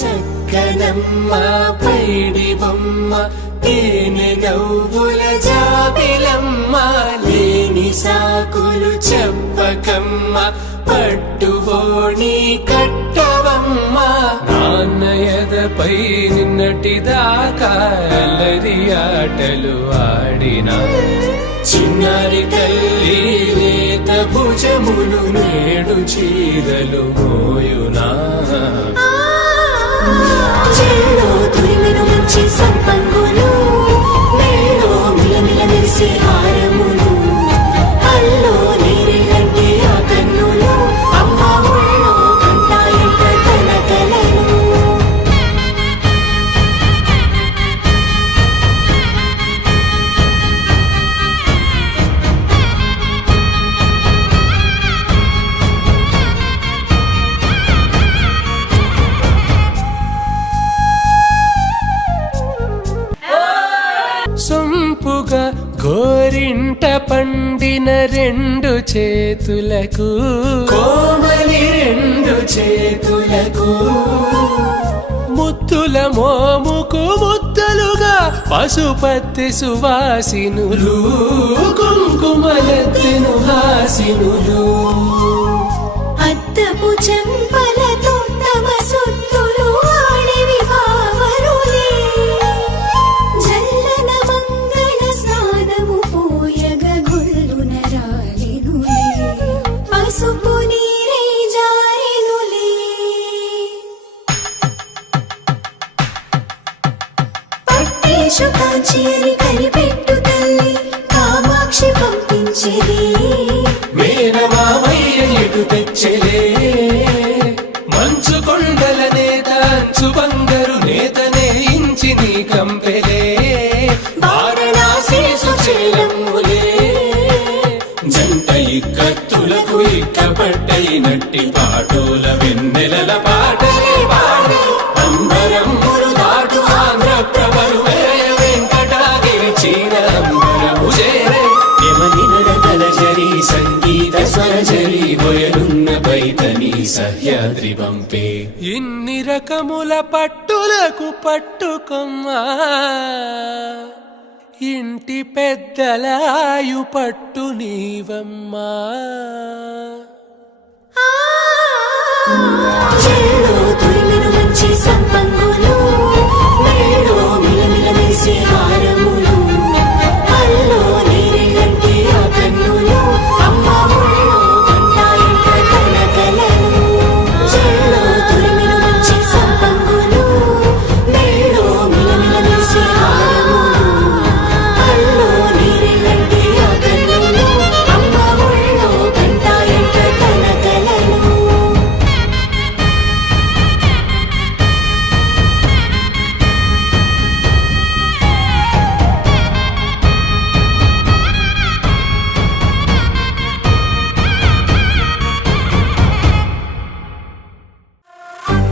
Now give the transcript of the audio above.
చక్కనమ్మ పైడి బొమ్మ తేనె నవ్వుల జాబిలమ్మ లేని సాకులు చెప్పకమ్మ పట్టువోణి కట్టవమ్మ నాన్నయదపై నిన్నటిదాకా అల్లరి ఆటలు ఆడినా చిన్నారి తల్లి లేత భుజములు నేడు చీరలు మోయునా చెల్లో తురిమిన మంచి సంపంగులు మెల్లో మిలమిల మెరిసే హారములు అల్లో నీరెళ్ళంటే ఆ కన్నులు అమ్మ ఒళ్ళో కంటాయంట తన కలలు సొంపుగా గోరింట పండిన రెండు చేతులకు కోమలి రెండు చేతులకు ముత్తుల మోముకు ముద్దలుగా పశుపతి సువాసినులు కుంకుమలెత్తెను హాసినులు అద్దపు చెంపలతో తమ సొత్తులు ఆడివి భావరులే జల్లన మంగళ స్నానము పోయగ గొల్లున రాలినులే పసుపు నీరే జారినులే పట్టేశు కాంచియని కనిపెట్టు తల్లి కామాక్షి పంపించేది మేనమామయ్య ఎటు తెచ్చలే మంచు కొండల నేత అంచు బంగారు నేతనే ఇంచి నీ కంపెలే వారణాసి సుచేలమ్ములే జంట ఇక్కత్తులకు ఇక్కపట్టైనట్టి పాటోల వెన్నెలల పాటలే పాడే అంబరమ్ములు దాటు ఆంధ్ర ప్రభలు వెంకటాగిరి చీర అంబరము చేరే యమని నడకల జరి సంగీత స్వరజరి బొయలున్న పైతని సహ్యాద్రి పంపే ఇన్ని రకముల పట్టులకు పట్టుకొమ్మా ఇంటి పెద్దలాయు పట్టు నీవమ్మా చెల్లో తురిమి